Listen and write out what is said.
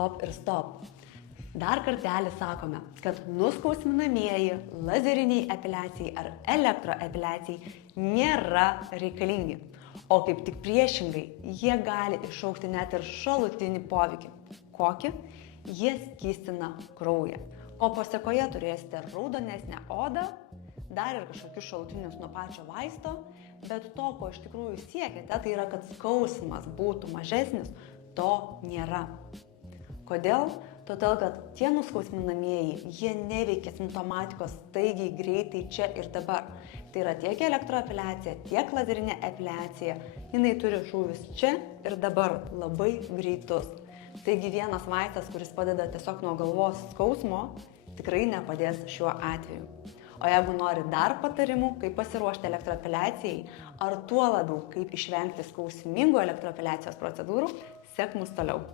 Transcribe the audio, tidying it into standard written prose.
stop ir stop. Dar kartelį sakome, kad nuskausminamieji lazeriniai epiliacijai ar elektroepiliacijai nėra reikalingi, o kaip tik priešingai, jie gali iššaukti net ir šalutinį poveikį. Kokį? Jie skystina kraują, ko pasekoje turėsite raudonesnę odą, dar ir kažkokius šalutinius nuo pačio vaisto, bet to, ko iš tikrųjų siekiate, tai yra, kad skausmas būtų mažesnis, to nėra. Kodėl? Todėl, kad tie nuskausminamieji, jie neveikia simptomatikos staigiai, greitai, čia ir dabar. Tai yra tiek elektroepiliacija, tiek lazerinė epiliacija, jinai turi šūvius čia ir dabar, labai greitus. Taigi vienas vaistas, kuris padeda tiesiog nuo galvos skausmo, tikrai nepadės šiuo atveju. O jeigu nori dar patarimų, kaip pasiruošti elektroepiliacijai, ar tuo labiau, kaip išvengti skausmingų elektroepiliacijos procedūrų, sek mus toliau.